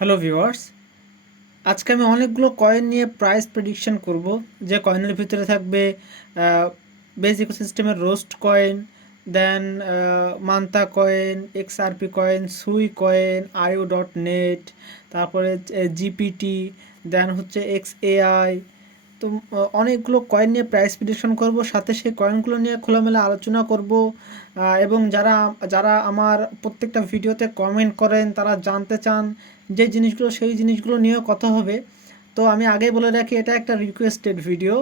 Hello viewers, আজকে আমি অনেকগুলো কয়েন নিয়ে প্রাইস প্রেডিকশন করব। যে কয়েনের ভিতরে থাকবে বেস ইকোসিস্টেমের রোস্ট কয়েন, দেন মান্তা কয়েন, এক্সআরপি কয়েন, সুই কয়েন, IO.net, তারপরে জিপিটি, দেন হচ্ছে XAI। তো অনেকগুলো কয়েন নিয়ে প্রাইস প্রেডিকশন করব, সাথে সেই কয়েনগুলো নিয়ে খোলামেলা আলোচনা করব। এবং যারা যারা আমার প্রত্যেকটা ভিডিওতে কমেন্ট করেন, তারা জানতে চান যে জিনিসগুলো, সেই জিনিসগুলো নিয়েও কথা হবে। তো আমি আগেই বলে রাখি, এটা একটা রিকোয়েস্টেড ভিডিও।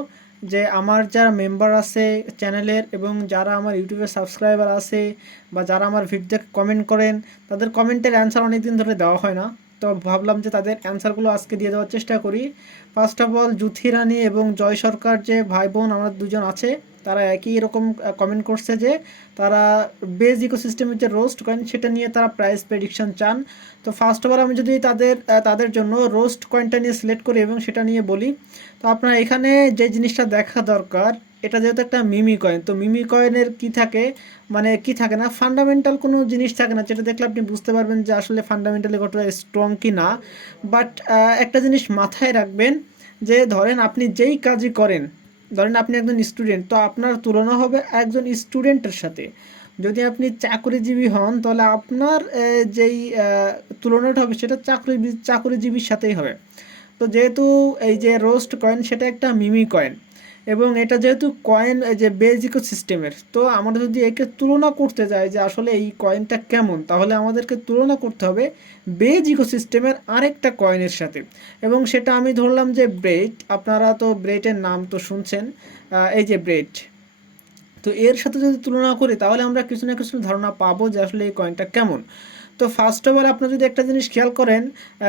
যে আমার যারা মেম্বার আছে চ্যানেলের এবং যারা আমার ইউটিউবের সাবস্ক্রাইবার আছে বা যারা আমার ভিডিওতে কমেন্ট করেন, তাদের কমেন্টের অ্যান্সার অনেক দিন ধরে দেওয়া হয় না। তো ভাবলাম যে তাদের অ্যান্সারগুলো আজকে দিয়ে দেওয়ার চেষ্টা করি। ফার্স্ট অফ অল, জুথি রানী এবং জয় সরকার, যে ভাই বোন আমার দুজন আছে, তারা একই রকম কমেন্ট করছে যে তারা বেজ ইকোসিস্টেমের যে রোস্ট কয়েন সেটা নিয়ে তারা প্রাইস প্রেডিকশন চান। তো ফার্স্ট অফ অল আমি যদি তাদের জন্য রোস্ট কয়েনটা নিয়ে সিলেক্ট করি এবং সেটা নিয়ে বলি, তো আপনার এখানে যে জিনিসটা দেখা দরকার, এটা যেহেতু একটা মিমি কয়েন, তো মিমি কয়েনের কি থাকে, মানে কি থাকে না, ফান্ডামেন্টাল কোনো জিনিস থাকে না, যেটা দেখলে আপনি বুঝতে পারবেন যে আসলে ফান্ডামেন্টালি কতটা স্ট্রং কি না। বাট একটা জিনিস মাথায় রাখবেন, যে ধরেন আপনি যেই কাজই করেন, ধরেন আপনি একজন স্টুডেন্ট, তো আপনার তুলনা হবে একজন স্টুডেন্টের সাথে। যদি আপনি চাকরিজীবী হন, তাহলে আপনার যেই তুলনাটা হবে সেটা চাকরিজীবীর সাথেই হবে। তো যেহেতু এই যে রোস্ট কয়েন সেটা একটা মিমি কয়েন, এবং এটা যেহেতু কয়েন এই যে বেজ ইকোসিস্টেমের, তো আমরা যদি একে তুলনা করতে যাই যে আসলে এই কয়েনটা কেমন, তাহলে আমাদেরকে তুলনা করতে হবে বেজ ইকোসিস্টেমের আরেকটা কয়েনের সাথে। এবং সেটা আমি ধরলাম যে ব্রেড, আপনারা তো ব্রেডের নাম তো শুনছেন, এই যে ব্রেড। তো এর সাথে যদি তুলনা করি, তাহলে আমরা কিছু না কিছু ধারণা পাবো যে আসলে এই কয়েনটা কেমন। তো ফার্স্ট অফ অল আপনারা যদি একটা জিনিস খেয়াল করেন,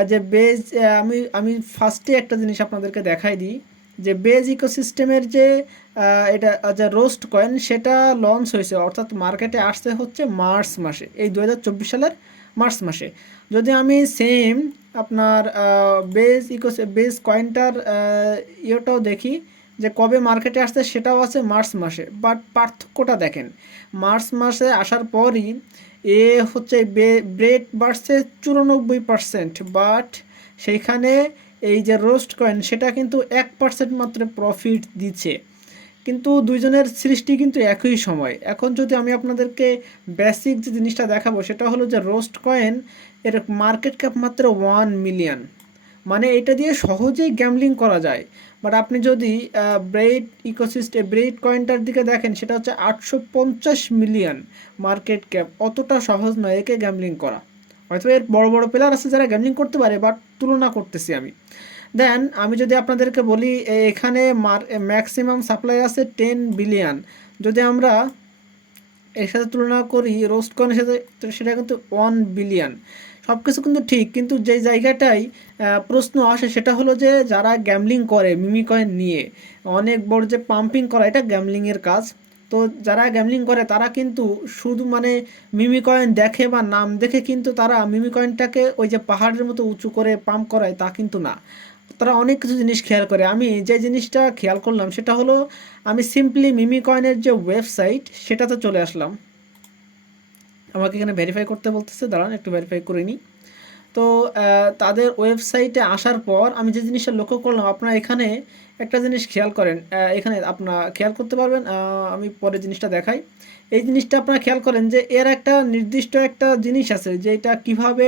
যে বেজ, আমি ফার্স্টে একটা জিনিস আপনাদেরকে দেখাই দিই, যে বেজ ইকোসিস্টেমের যে এটা যে রোস্ট কয়েন সেটা লঞ্চ হয়েছে, অর্থাৎ মার্কেটে আসতে হচ্ছে মার্চ মাসে, এই 2024 সালের মার্চ মাসে। যদি আমি সেম আপনার বেজ কয়েনটার ইয়েটাও দেখি, যে কবে মার্কেটে আসছে, সেটাও আছে মার্চ মাসে, বাট পার্থক্যটা দেখেন। মার্চ মাসে আসার পরই এ হচ্ছে ব্রেড বাড়ছে 94%, বাট সেইখানে এই যে রোস্ট কয়েন সেটা কিন্তু 1% মাত্র প্রফিট দিচ্ছে। কিন্তু দুইজনের সৃষ্টি কিন্তু একই সময়। এখন যদি আমি আপনাদেরকে বেসিক যে জিনিসটা দেখাবো, সেটা হলো যে রোস্ট কয়েন এর মার্কেট ক্যাপ মাত্র 1 মিলিয়ন। মানে এটা দিয়ে সহজেই গ্যামলিং করা যায়। বাট আপনি যদি ব্রেড কয়েনটার দিকে দেখেন, সেটা হচ্ছে 850 মিলিয়ন মার্কেট ক্যাপ। অতটা সহজ নয় একে গ্যামলিং করা। হয়তো এর বড় বড় প্লেয়ার আছে যারা গ্যামলিং করতে পারে, বাট তুলনা করতেছি আমি। দেন আমি যদি আপনাদেরকে বলি, এখানে ম্যাক্সিমাম সাপ্লাই আছে 10 বিলিয়ন। যদি আমরা এর সাথে তুলনা করি রোস্ট কয়েনের সাথে, তো সেটা কিন্তু 1 বিলিয়ন। সব কিছু কিন্তু ঠিক, কিন্তু যেই জায়গাটাই প্রশ্ন আসে সেটা হলো যে যারা গ্যামলিং করে মিমি কয়েন নিয়ে, অনেক বড় যে পাম্পিং করা, এটা গ্যামলিংয়ের কাজ। তো যারা গ্যামলিং করে তারা কিন্তু শুধু মানে মিমি কয়েন দেখে বা নাম দেখে কিন্তু তারা মিমি কয়েনটাকে ওই যে পাহাড়ের মতো উঁচু করে পাম্প করায়, তা কিন্তু না। তারা অনেক কিছু জিনিস খেয়াল করে। আমি যে জিনিসটা খেয়াল করলাম সেটা হলো, আমি সিম্পলি মিমি কয়েনের যে ওয়েবসাইট সেটাতে চলে আসলাম। আমাকে এখানে ভেরিফাই করতে বলতেছে, দাঁড়ান একটু ভেরিফাই করে নিই। তো তাদের ওয়েবসাইটে আসার পর আমি যে জিনিসটা লক্ষ্য করলাম, আপনারা এখানে একটা জিনিস খেয়াল করেন, এখানে আপনারা খেয়াল করতে পারবেন, আমি পরে জিনিসটা দেখাই। এই জিনিসটা আপনারা খেয়াল করেন যে এর একটা নির্দিষ্ট একটা জিনিস আছে, যে এটা কীভাবে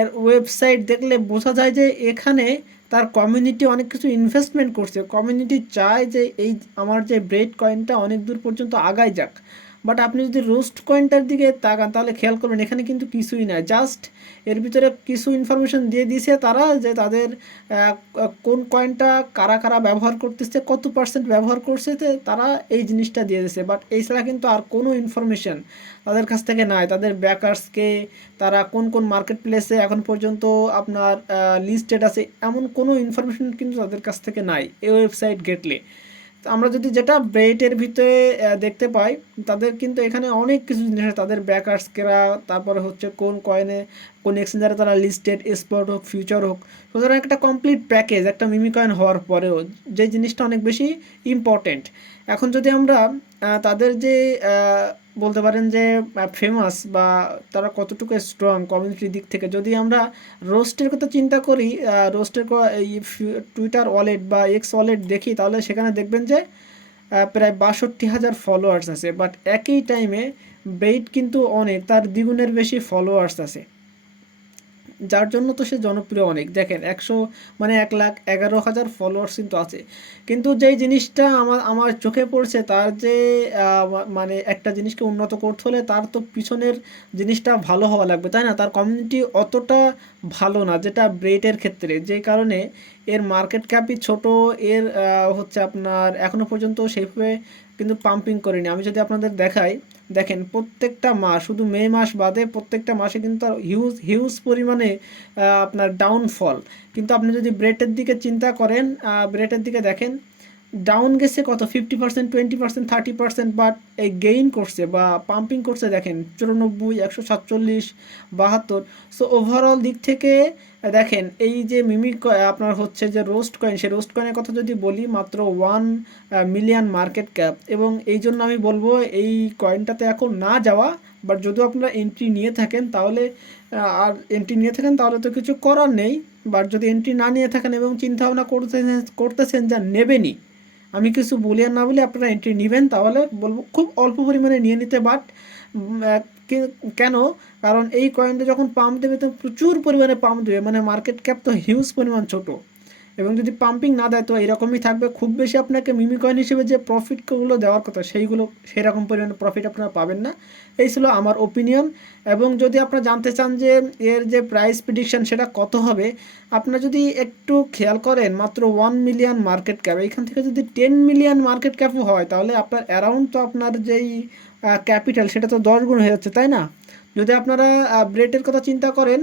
এর ওয়েবসাইট দেখলে বোঝা যায় যে এখানে তার কমিউনিটি অনেক কিছু ইনভেস্টমেন্ট করছে। কমিউনিটি চায় যে এই আমার যে ব্রেড কয়েনটা অনেক দূর পর্যন্ত আগায় যাক। বাট আপনি যদি রোস্ট কয়েনটার দিকে তাকান, তাহলে খেয়াল করবেন এখানে কিন্তু কিছুই নাই, জাস্ট এর ভিতরে কিছু ইনফরমেশন দিয়ে দিছে তারা, যে তাদের কোন কয়েনটা কারা কারা ব্যবহার করতেছে, কত পার্সেন্ট ব্যবহার করছে, তারা এই জিনিসটা দিয়ে দিছে। বাট এই ছাড়া কিন্তু আর কোনো ইনফরমেশন তাদের কাছ থেকে নাই। তাদের ব্যাকার্সকে, তারা কোন কোন মার্কেট প্লেসে এখন পর্যন্ত আপনার লিস্টেড আছে, এমন কোনো ইনফরমেশন কিন্তু তাদের কাছ থেকে নাই এই ওয়েবসাইট গেটলে। তো আমরা যদি যেটা ব্রেটের ভিতরে দেখতে পাই, তাদের কিন্তু এখানে অনেক কিছু জিনিস আছে, তাদের ব্যাকার্সকেরা, তারপরে হচ্ছে কোন কয়েনে কোন এক্সচেঞ্জারে তারা লিস্টেড, স্পট হোক ফিউচার হোক, সুতরাং একটা কমপ্লিট প্যাকেজ একটা মিমি কয়েন হওয়ার পরেও, যে জিনিসটা অনেক বেশি ইম্পর্টেন্ট। এখন যদি আমরা তাদের যে বলতে পারেন যে ফেমাস বা তারা কতটুকু স্ট্রং কমিউনিটির দিক থেকে। যদি আমরা রোস্টের কথা চিন্তা করি, রোস্টের এই টুইটার ওয়ালেট বা এক্স ওয়ালেট দেখি, তাহলে সেখানে দেখবেন যে প্রায় 62,000 ফলোয়ার্স আছে, বাট একই টাইমে বেইট কিন্তু অনেক, তার দ্বিগুণের বেশি ফলোয়ার্স আছে, যার জন্য তো সে জনপ্রিয় অনেক। দেখেন 1,11,000 ফলোয়ার্স কিন্তু আছে। কিন্তু যেই জিনিসটা আমার আমার চোখে পড়ছে, তার যে মানে একটা জিনিসকে উন্নত করতে হলে তার তো পিছনের জিনিসটা ভালো হওয়া লাগবে, তাই না? তার কমিউনিটি অতটা ভালো না, যেটা ব্রেটের ক্ষেত্রে, যে কারণে এর মার্কেট ক্যাপই ছোট। এর হচ্ছে আপনার এখনো পর্যন্ত সেইভাবে কিন্তু পাম্পিং করেনি। আমি যদি আপনাদের দেখাই, দেখেন প্রত্যেকটা মাস, শুধু মে মাস বাদে প্রত্যেকটা মাসে কিন্তু তার হিউজ হিউজ পরিমাণে আপনার ডাউনফল। কিন্তু আপনি যদি ব্রেটের দিকে চিন্তা করেন, ব্রেটের দিকে দেখেন, ডাউন গেছে কত 50%, 20%, 30%, বাট এই গেইন করছে বা পাম্পিং করছে দেখেন 94, 147, 72। সো ওভারঅল দিক থেকে দেখেন, এই যে মিমিক আপনার হচ্ছে যে রোস্ট কয়েন, সেই রোস্ট কয়েনের কথা যদি বলি, মাত্র 1 মিলিয়ন মার্কেট ক্যাপ। এবং এই জন্য আমি বলবো এই কয়েনটাতে এখন না যাওয়া, বাট যদি আপনারা এন্ট্রি নিয়ে থাকেন তাহলে তো কিছু করার নেই। বাট যদি এন্ট্রি না নিয়ে থাকেন এবং চিন্তাভাবনা করতেছেন যা নেবেনই, আমি কিছু বলি আর না বলি, আপনারা এন্ট্রি নেবেন, তাহলে বলবো খুব অল্প পরিমাণে নিয়ে নিতে। বাট কেন? কারণ এই কয়েনটা যখন পাম্প দেবে তো প্রচুর পরিমাণে পাম্প দেবে, মানে মার্কেট ক্যাপ তো হিউজ পরিমাণ ছোট, এবং যদি পাম্পিং না দেয় তো এরকমই থাকবে। খুব বেশি আপনাকে মিমি কয়েন হিসেবে যে প্রফিটগুলো দেওয়ার কথা, সেইগুলো সেরকম পরিমাণে প্রফিট আপনারা পাবেন না। এই ছিল আমার ওপিনিয়ন। এবং যদি আপনারা জানতে চান যে এর যে প্রাইস প্রেডিকশন সেটা কত হবে, আপনারা যদি একটু খেয়াল করেন, মাত্র 1 মিলিয়ন মার্কেট ক্যাপ, এইখান থেকে যদি 10 মিলিয়ন মার্কেট ক্যাপও হয়, তাহলে আপনার অ্যারাউন্ড তো আপনার যেই ক্যাপিটাল সেটা তো 10 গুণ হয়ে যাচ্ছে, তাই না? যদি আপনারা ব্রেটের কথা চিন্তা করেন,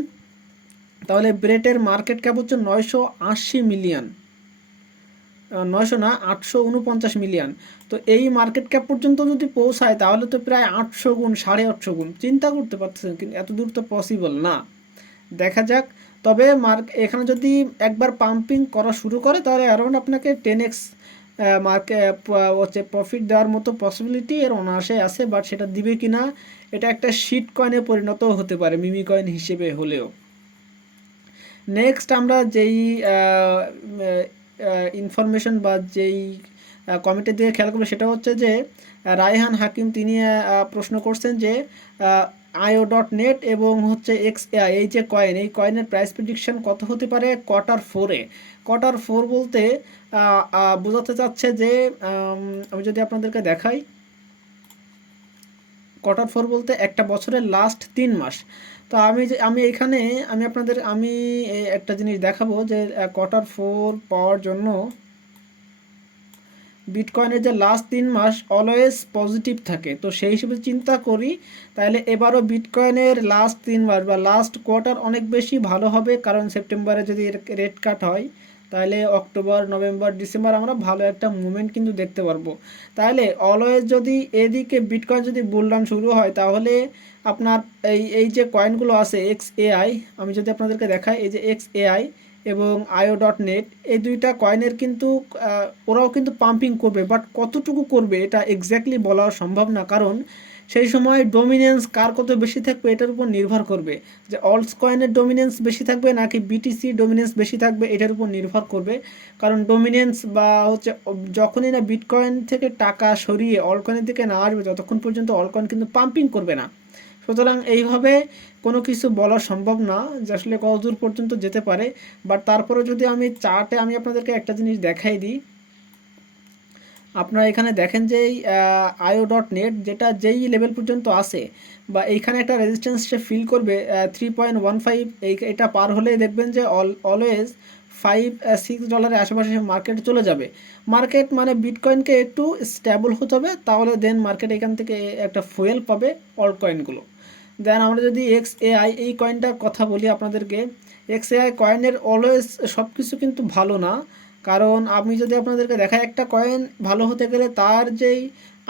তাহলে ব্রেটের মার্কেট ক্যাপ হচ্ছে 980 মিলিয়ন, 900 না, 849 মিলিয়ন। তো এই মার্কেট ক্যাপ পর্যন্ত যদি পৌঁছায়, তাহলে তো প্রায় 800 গুণ, 850 গুণ। চিন্তা করতে পারতেছেন, কিন্তু এত দূর তো পসিবল না। দেখা যাক। তবে এখানে যদি একবার পাম্পিং করা শুরু করে, তাহলে অ্যারাউন্ড আপনাকে 10x হচ্ছে প্রফিট দেওয়ার মতো পসিবিলিটি এর অনায়াসে আছে। বাট সেটা দিবে কিনা, এটা একটা শিট কয়েনে পরিণত হতে পারে মিমি কয়েন হিসেবে হলেও। নেক্সট আমরা যেই ইনফরমেশন বা যেই কমেন্টের দিকে খেয়াল করবো, সেটা হচ্ছে যে রায়হান হাকিম তিনি প্রশ্ন করছেন যে IO.net এবং হচ্ছে XAI, এই যে কয়েন, এই কয়েনের প্রাইস প্রেডিকশন কত হতে পারে Q4-এ। Q4 বলতে বোঝাতে চাচ্ছে যে আমি যদি আপনাদেরকে দেখাই, Q4 বলতে একটা বছরের লাস্ট 3 মাস। তো আমি এখানে আমি একটা জিনিস দেখাবো যে Q4 পাওয়ার জন্য বিটকয়েনের যে লাস্ট 3 মাস অলওয়েজ পজিটিভ থাকে। তো সেই হিসেবে চিন্তা করি, তাহলে এবারও বিটকয়েনের লাস্ট 3 মাস বা লাস্ট কোয়ার্টার অনেক বেশি ভালো হবে। কারণ সেপ্টেম্বরে যদি রেট কাট হয়, তাহলে অক্টোবর, নভেম্বর, ডিসেম্বর আমরা ভালো একটা মুভমেন্ট কিন্তু দেখতে পারবো। তাহলে অলওয়েজ যদি এদিকে বিটকয়েন যদি বুলরান শুরু হয়, তাহলে আপনার এই যে কয়েনগুলো আছে XAI, আমি যদি আপনাদেরকে দেখাই, এই যে XAI এবং IO.net, এই দুইটা কয়েনের কিন্তু ওরাও কিন্তু পাম্পিং করবে, বাট কতটুকু করবে এটা এক্স্যাক্টলি বলা সম্ভব না। কারণ সেই সময় ডোমিনেন্স কার কত বেশি থাকবে এটার উপর নির্ভর করবে, যে অল্টস কয়েনের ডোমিনেন্স বেশি থাকবে নাকি বিটিসি ডোমিনেন্স বেশি থাকবে, এটার উপর নির্ভর করবে। কারণ ডোমিনেন্স বা হচ্ছে যখনই না বিটকয়েন থেকে টাকা সরিয়ে অল্টকয়েনের দিকে না আসবে, ততক্ষণ পর্যন্ত অল্টকয়েন কিন্তু পাম্পিং করবে না। সুতরাং এইভাবে কোনো কিছু বলা সম্ভব না যে আসলে কতদূর পর্যন্ত যেতে পারে। বাট তারপরে যদি আমি চার্টে আমি আপনাদেরকে একটা জিনিস দেখাই দিই, আপনারা এখানে দেখেন যে IO.net যেটা যেই লেভেল পর্যন্ত আসে, বা এইখানে একটা রেজিস্ট্যান্স সে ফিল করবে 3.15, এটা পার হলে দেখবেন যে অলওয়েজ $5-6 আশেপাশে মার্কেট চলে যাবে। মার্কেট মানে বিটকয়েনকে একটু স্টেবল হতে হবে, তাহলে দেন মার্কেট এখান থেকে একটা ফুয়েল পাবে অল্ট কয়েনগুলো। দেন আমরা যদি XAI এই কয়েনটার কথা বলি আপনাদেরকে, XAI কয়েনের অলওয়েজ সব কিছু কিন্তু ভালো না। কারণ আমি যদি আপনাদেরকে দেখাই, একটা কয়েন ভালো হতে গেলে তার যেই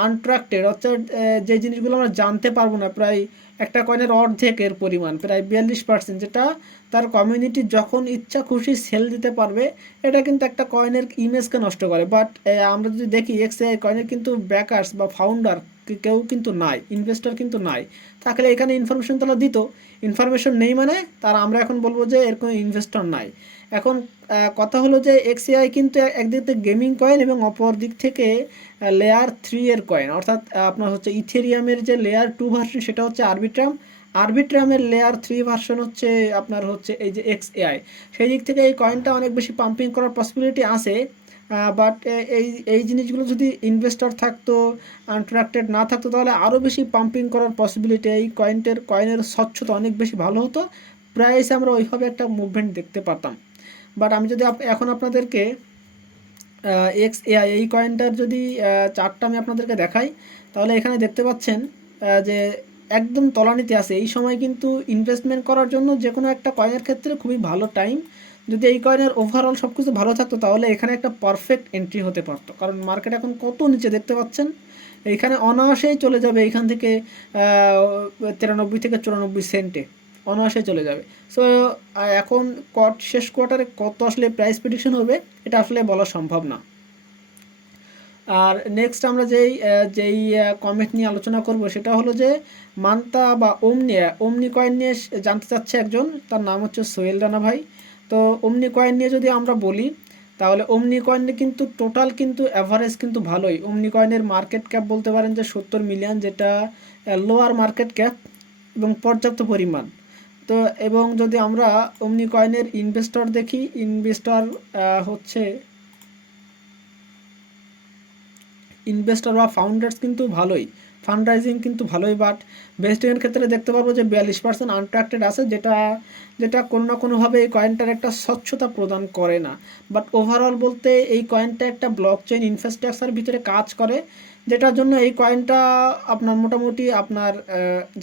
আনট্রাক্টেড, অর্থাৎ যে জিনিসগুলো আমরা জানতে পারবো না, প্রায় একটা কয়েনের অর্ধেকের পরিমাণ, প্রায় 42%, যেটা তার কমিউনিটি যখন ইচ্ছা খুশি সেল দিতে পারবে, এটা কিন্তু একটা কয়েনের ইমেজকে নষ্ট করে। বাট আমরা যদি দেখি XAI কয়েনের কিন্তু ব্যাকার্স বা ফাউন্ডার কেউ কিন্তু নাই, ইনভেস্টর কিন্তু নাই। থাকলে এখানে ইনফরমেশন তারা দিত, ইনফরমেশন নেই মানে তারা আমরা এখন বলবো যে এর কোনো ইনভেস্টর নাই। এখন কথা হলো যে এক্সএআই কিন্তু একদিক থেকে গেমিং কয়েন এবং অপর দিক থেকে লেয়ার 3 এর কয়েন, অর্থাৎ আপনার হচ্ছে ইথেরিয়ামের যে লেয়ার 2 ভার্সন সেটা হচ্ছে আরবিট্রাম, আরবিট্রামের লেয়ার 3 ভার্সন হচ্ছে আপনার হচ্ছে এই যে এক্সএআই। সেই দিক থেকে এই কয়েনটা অনেক বেশি পাম্পিং করার পসিবিলিটি আছে। বাট এই এই জিনিসগুলো যদি ইনভেস্টর থাকতো, আনট্রাক্টেড না থাকতো, তাহলে আরও বেশি পাম্পিং করার পসিবিলিটি, এই কয়েনের স্বচ্ছতা অনেক বেশি ভালো হতো, প্রাইসে আমরা ওইভাবে একটা মুভমেন্ট দেখতে পারতাম। বাট আমি যদি এখন আপনাদেরকে এক্সএআই এই কয়েনটার যদি চার্টটা আমি আপনাদেরকে দেখাই, তাহলে এখানে দেখতে পাচ্ছেন যে একদম তলানিতে আছে। এই সময় কিন্তু ইনভেস্টমেন্ট করার জন্য যে কোনো একটা কয়েনের ক্ষেত্রে খুবই ভালো টাইম। যদি এই কয়েনের ওভারঅল সব কিছু ভালো থাকতো তাহলে এখানে একটা পারফেক্ট এন্ট্রি হতে পারতো, কারণ মার্কেট এখন কত নিচে দেখতে পাচ্ছেন। এইখানে অনায়াসেই চলে যাবে এইখান থেকে 93 থেকে 94 সেন্টে অনায়াসে চলে যাবে। সো এখন শেষ কোয়ার্টারে কত আসলে প্রাইস প্রেডিকশন হবে এটা আসলে বলা সম্ভব না। আর নেক্সট আমরা যেই কমেন্ট নিয়ে আলোচনা করব সেটা হলো যে মান্তা বা ওমনি কয়েন নিয়ে জানতে চাচ্ছে একজন, তার নাম হচ্ছে সোহেল রানা ভাই। তো ওমনি কয়েন নিয়ে যদি আমরা বলি, তাহলে ওমনি কয়েনে কিন্তু টোটাল কিন্তু অ্যাভারেজ কিন্তু ভালোই। ওমনি কয়েনের মার্কেট ক্যাপ বলতে পারেন যে 70 মিলিয়ন, যেটা লোয়ার মার্কেট ক্যাপ এবং পর্যাপ্ত পরিমাণ। তো এবং যদি আমরা ওমনি কয়েনের ইনভেস্টর দেখি, ইনভেস্টর হচ্ছে ইনভেস্টর বা ফাউন্ডার্স কিন্তু ভালোই, ফান্ডরাইজিং কিন্তু ভালোই। বাট ভেস্টিংয়ের ক্ষেত্রে দেখতে পারবো যে 42% আনট্রাক্টেড আছে, যেটা যেটা কোনো না কোনোভাবে এই কয়েনটার একটা স্বচ্ছতা প্রদান করে না। বাট ওভারঅল বলতে এই কয়েনটা একটা ব্লক চেইন ইনফ্রাস্ট্রাকচার ভিতরে কাজ করে, যেটার জন্য এই কয়েনটা আপনার মোটামুটি আপনার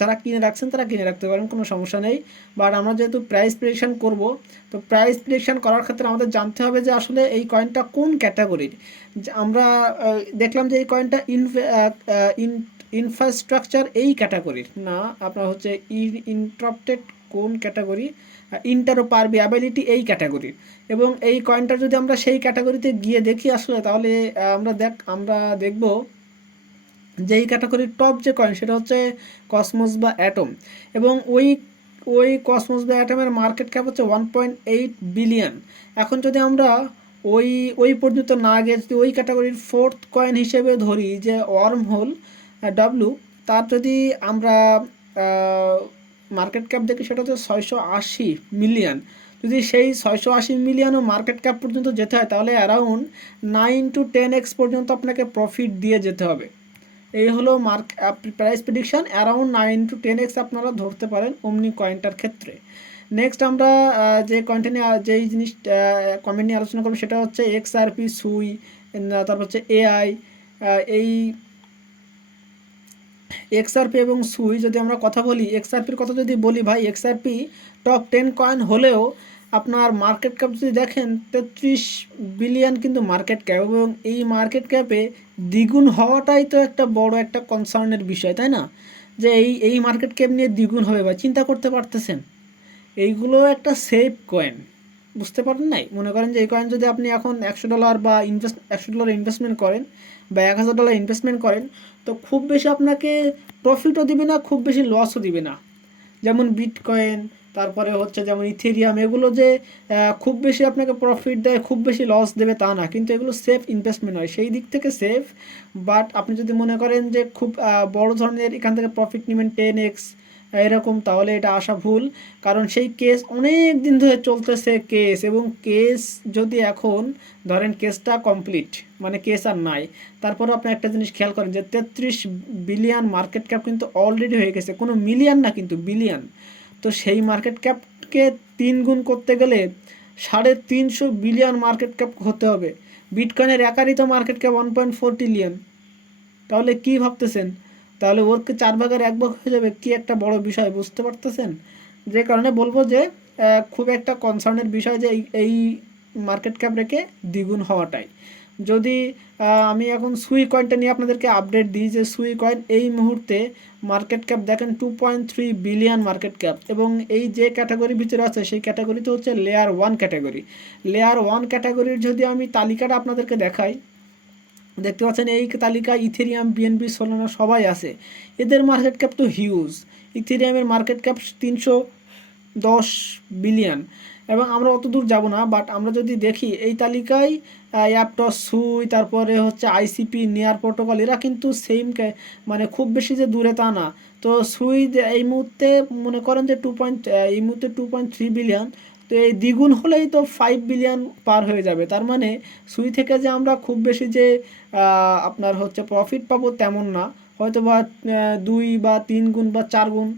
যারা কিনে রাখছেন তারা কিনে রাখতে পারেন, কোনো সমস্যা নেই। বাট আমরা যেহেতু প্রাইস প্রেডিকশন করব, তো প্রাইস প্রেডিকশন করার ক্ষেত্রে আমাদের জানতে হবে যে আসলে এই কয়েনটা কোন ক্যাটাগরির। আমরা দেখলাম যে এই কয়েনটা ইনফ্রাস্ট্রাকচার এই ক্যাটাগরির না, আপনার হচ্ছে ইন্টারপ্টেড কোন ক্যাটাগরি, ইন্টারোপারমেবিলিটি এই ক্যাটাগরির। এবং এই কয়েনটা যদি আমরা সেই ক্যাটাগরিতে গিয়ে দেখি আসলে, তাহলে আমরা দেখব যে এই ক্যাটাগরির টপ যে কয়েন সেটা হচ্ছে কসমোস বা অ্যাটম। এবং ওই কসমোস বা অ্যাটমের মার্কেট ক্যাপ হচ্ছে 1.8 বিলিয়ন। এখন যদি আমরা ওই ওই পর্যন্ত না গিয়ে যদি ওই ক্যাটাগরির ফোর্থ কয়েন হিসেবে ধরি যে ওয়ার্ম হোল ডাব্লু, তার যদি আমরা মার্কেট ক্যাপ দেখি সেটা হচ্ছে 680 মিলিয়ন। যদি সেই 680 মিলিয়নও মার্কেট ক্যাপ পর্যন্ত যেতে হয়, তাহলে অ্যারাউন্ড 9 to 10x পর্যন্ত আপনাকে প্রফিট দিয়ে যেতে হবে। এই হলো price prediction, around 9 to 10x আপনারা ধরতে পারেন ওমনি কয়েনটার ক্ষেত্রে। নেক্সট আমরা যে কয়েনটা নিয়ে যেই জিনিস কমেন্ট নিয়ে আলোচনা করবো সেটা হচ্ছে এক্সআরপি, সুই, তারপর হচ্ছে এআই। এই এক্সআরপি এবং সুই যদি আমরা কথা বলি, এক্সআরপির কথা যদি বলি ভাই, এক্সআরপি টপ 10 কয়েন হলেও আপনার মার্কেট ক্যাপ যদি দেখেন 33 বিলিয়ন কিন্তু মার্কেট ক্যাপ, এবং এই মার্কেট ক্যাপে দ্বিগুণ হওয়াটাই তো একটা বড় একটা কনসার্নের বিষয়, তাই না? যে এই মার্কেট ক্যাপ নিয়ে দ্বিগুণ হবে ভাই, চিন্তা করতে পারতেছেন? এইগুলো একটা সেফ কয়েন, বুঝতে পারেন নাই? মনে করেন যে এই কয়েন যদি আপনি এখন $100 বা $100 ইনভেস্টমেন্ট করেন বা $1000 ইনভেস্টমেন্ট করেন, তো খুব বেশি আপনাকে প্রফিটও দিবে না, খুব বেশি লসও দিবে না। যেমন বিটকয়েন, তারপরে হচ্ছে যেমন ইথেরিয়াম, এগুলো যে খুব বেশি আপনাকে প্রফিট দেয়, খুব বেশি লস দেবে তা না, কিন্তু এগুলো সেফ ইনভেস্টমেন্ট হয়, সেই দিক থেকে সেফ। বাট আপনি যদি মনে করেন যে খুব বড় ধরনের এখান থেকে প্রফিট নেবেন 10x এরকম, তাহলে এটা আসা ভুল। কারণ সেই কেস অনেক দিন ধরে চলতেছে কেস, এবং কেস যদি এখন ধরেন কেসটা কমপ্লিট, মানে কেস আর নাই, তারপরে আপনি একটা জিনিস খেয়াল করেন যে 33 বিলিয়ন মার্কেট ক্যাপ কিন্তু অলরেডি হয়ে গেছে, কোনো মিলিয়ন না কিন্তু বিলিয়ন। তো সেই মার্কেট ক্যাপকে 3 গুণ করতে গেলে 350 বিলিয়ন মার্কেট ক্যাপ হতে হবে। বিটকয়েনের একারই তো মার্কেট ক্যাপ 1.4 ট্রিলিয়ন। তাহলে কি ভাবতেছেন? তাহলে ওরকে 4 ভাগের 1 ভাগ হয়ে যাবে, কি একটা বড় বিষয়, বুঝতে পারতেছেন? যে কারণে বলবো যে খুব একটা কনসার্নের বিষয় যে এই মার্কেট ক্যাপ রেখে দ্বিগুণ হওয়াটাই। যদি আমি এখন সুই কয়েনটা নিয়ে আপনাদেরকে আপডেট দিই, যে সুই কয়েন এই মুহূর্তে মার্কেট ক্যাপ দেখেন 2.3 বিলিয়ন মার্কেট ক্যাপ, এবং এই যে ক্যাটাগরির ভিতরে আছে সেই ক্যাটাগরিতে হচ্ছে লেয়ার 1 ক্যাটাগরি। লেয়ার 1 ক্যাটাগরির যদি আমি তালিকাটা আপনাদেরকে দেখাই, দেখতে পাচ্ছেন এই তালিকায় ইথেরিয়াম, বিএনবি, সোলানা সবাই আছে। এদের মার্কেট ক্যাপ তো হিউজ। ইথেরিয়ামের মার্কেট ক্যাপ 310 বিলিয়ন। এবং আমরা অত দূর যাব না, বাট আমরা যদি দেখি এই তালিকায় অ্যাপটস, সুই, তারপরে হচ্ছে আইসিপি, নিয়ার প্রোটোকল, এরা কিন্তু সেম, মানে খুব বেশি যে দূরে তা না। তো সুই এই মুহূর্তে মনে করেন যে এই মুহূর্তে 2.3 বিলিয়ন। তো এই দ্বিগুণ হলেই তো 5 বিলিয়ন পার হয়ে যাবে। তার মানে সুই থেকে যে আমরা খুব বেশি যে আপনার হচ্ছে প্রফিট পাবো তেমন না, হয়তো বা 2 বা 3 গুণ বা 4 গুণ,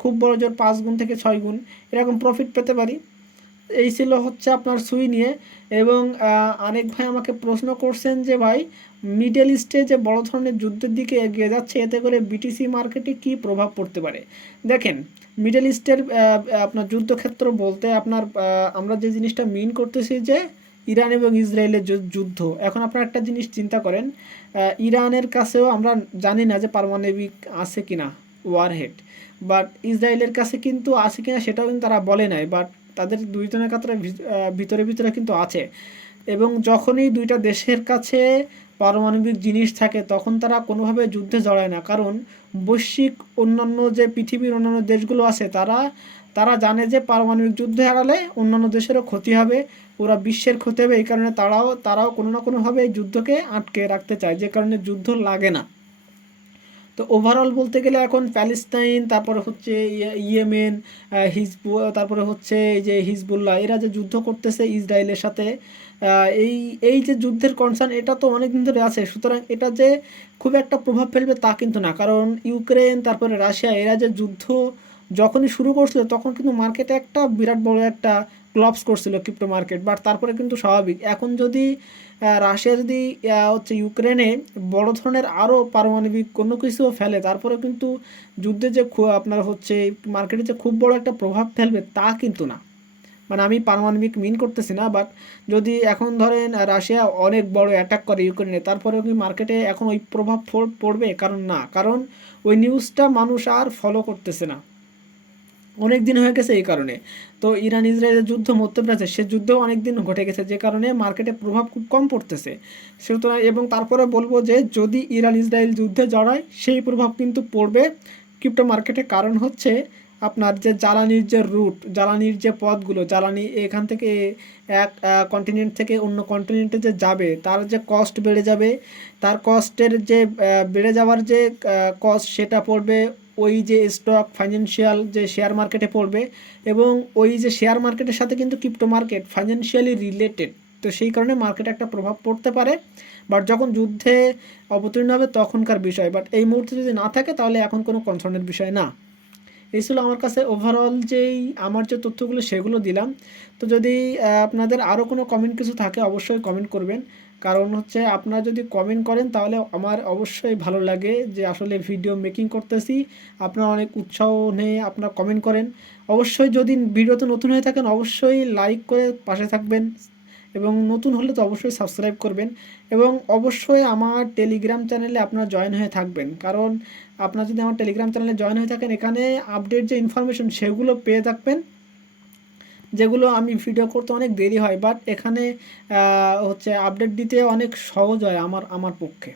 খুব বড় জোর 5 গুণ থেকে 6 গুণ এরকম প্রফিট পেতে পারি। এই ছিল হচ্ছে আপনার সুই নিয়ে। এবং অনেক ভাই আমাকে প্রশ্ন করছেন যে ভাই, মিডল ইস্টে যে বড় ধরনের যুদ্ধের দিকে এগিয়ে যাচ্ছে, এতে করে বিটিসি মার্কেটে কি প্রভাব পড়তে পারে। দেখেন, মিডল ইস্টের আপনার যুদ্ধক্ষেত্র বলতে আপনার আমরা যে জিনিসটা মিন করতেছি যে ইরান এবং ইসরায়েলের যুদ্ধ। এখন আপনারা একটা জিনিস চিন্তা করেন, ইরানের কাছেও আমরা জানি না যে পারমাণবিক আছে কিনা, ওয়ারহেড, বাট ইসরায়েলের কাছে কিন্তু আছে কিনা সেটাও কিন্তু তারা বলে নাই, বাট তাদের দুইজনের কাছে ভিতরে ভিতরে কিন্তু আছে। এবং যখনই দুইটা দেশের কাছে পারমাণবিক জিনিস থাকে তখন তারা কোনোভাবে যুদ্ধে জড়ায় না, কারণ বৈশ্বিক অন্যান্য যে পৃথিবীর অন্যান্য দেশগুলো আছে তারা তারা জানে যে পারমাণবিক যুদ্ধে হারালে অন্যান্য দেশেরও ক্ষতি হবে, ওরা বিশ্বের ক্ষতি হবে। এই কারণে তারাও কোনো না কোনোভাবে এই যুদ্ধকে আটকে রাখতে চায়, যে কারণে যুদ্ধ লাগে না। তো ওভারঅল বলতে গেলে এখন প্যালেস্তাইন, তারপরে হচ্ছে ইয়েমেন, তারপরে হচ্ছে এই যে হিজবুল্লাহ, এরা যে যুদ্ধ করতেছে ইসরায়েলের সাথে, এই এই যে যুদ্ধের কনসার্ন এটা তো অনেক দিন ধরে আছে। সুতরাং এটা যে খুব একটা প্রভাব ফেলবে তা কিন্তু না, কারণ ইউক্রেন তারপরে রাশিয়া এরা যে যুদ্ধ যখনই শুরু করছিল তখন কিন্তু মার্কেটে একটা বিরাট বড় একটা ক্লপস করছিল ক্রিপ্টো মার্কেট, বাট তারপরে কিন্তু স্বাভাবিক। এখন যদি রাশিয়া যদি হচ্ছে ইউক্রেনে বড় ধরনের আরও পারমাণবিক কোনো কিছুও ফেলে, তারপরে কিন্তু যুদ্ধে যে আপনার হচ্ছে মার্কেটে যে খুব বড় একটা প্রভাব ফেলবে তা কিন্তু না। মানে আমি পারমাণবিক মিন করতেছি না, বাট যদি এখন ধরেন রাশিয়া অনেক বড় অ্যাটাক করে ইউক্রেনে, তারপরেও কি মার্কেটে এখন ওই প্রভাব পড়বে? কারণ না, কারণ ওই নিউজটা মানুষ আর ফলো করতেছে না, অনেক দিন হয়ে গেছে এই কারণে। তো ইরান ইসরায়েলের যুদ্ধ মধ্যপ্রাচ্যে, সে যুদ্ধও অনেক দিন ঘটে গেছে, যে কারণে মার্কেটে প্রভাব খুব কম পড়তেছে। সুতরাং এবং তারপরে বলবো যে যদি ইরান ইসরায়েল যুদ্ধে জড়ায় সেই প্রভাব কিন্তু পড়বে ক্রিপ্টো মার্কেটে। কারণ হচ্ছে আপনার যে জ্বালানির যে রুট, জ্বালানির যে পথগুলো, জ্বালানি এখান থেকে এক কন্টিনেন্ট থেকে অন্য কন্টিনেন্টে যে যাবে তার যে কস্ট বেড়ে যাবে, তার কস্টের যে বেড়ে যাওয়ার যে কস্ট সেটা পড়বে ওই যে স্টক ফাইন্যান্সিয়াল যে শেয়ার মার্কেটে পড়বে। এবং ওই যে শেয়ার মার্কেটের সাথে কিন্তু ক্রিপ্টো মার্কেট ফাইন্যান্সিয়ালি রিলেটেড, তো সেই কারণে মার্কেটে একটা প্রভাব পড়তে পারে। বাট যখন যুদ্ধে অবতীর্ণ হবে তখনকার বিষয়, বাট এই মুহূর্তে যদি না থাকে তাহলে এখন কোনো কনসার্নের বিষয় না। এই ছিল আমার কাছে ওভারঅল যেই আমার যে তথ্যগুলো সেগুলো দিলাম। তো যদি আপনাদের আরও কোনো কমেন্ট কিছু থাকে অবশ্যই কমেন্ট করবেন, কারণ হচ্ছে আপনারা যদি কমেন্ট করেন তাহলে আমার অবশ্যই ভালো লাগে যে আসলে ভিডিও মেকিং করতেছি, আপনারা অনেক উৎসাহ নিয়ে আপনারা কমেন্ট করেন। অবশ্যই যদি ভিডিওতে নতুন হয়ে থাকেন অবশ্যই লাইক করে পাশে থাকবেন, এবং নতুন হলে তো অবশ্যই সাবস্ক্রাইব করবেন। এবং অবশ্যই আমার টেলিগ্রাম চ্যানেলে আপনারা জয়েন হয়ে থাকবেন, কারণ আপনারা যদি আমার টেলিগ্রাম চ্যানেলে জয়েন হয়ে থাকেন এখানে আপডেট যে ইনফরমেশন সেগুলো পেয়ে থাকবেন, যেগুলো আমি ভিডিও করতে অনেক দেরি হয়, বাট এখানে হচ্ছে আপডেট দিতে অনেক সহজ হয় আমার পক্ষে।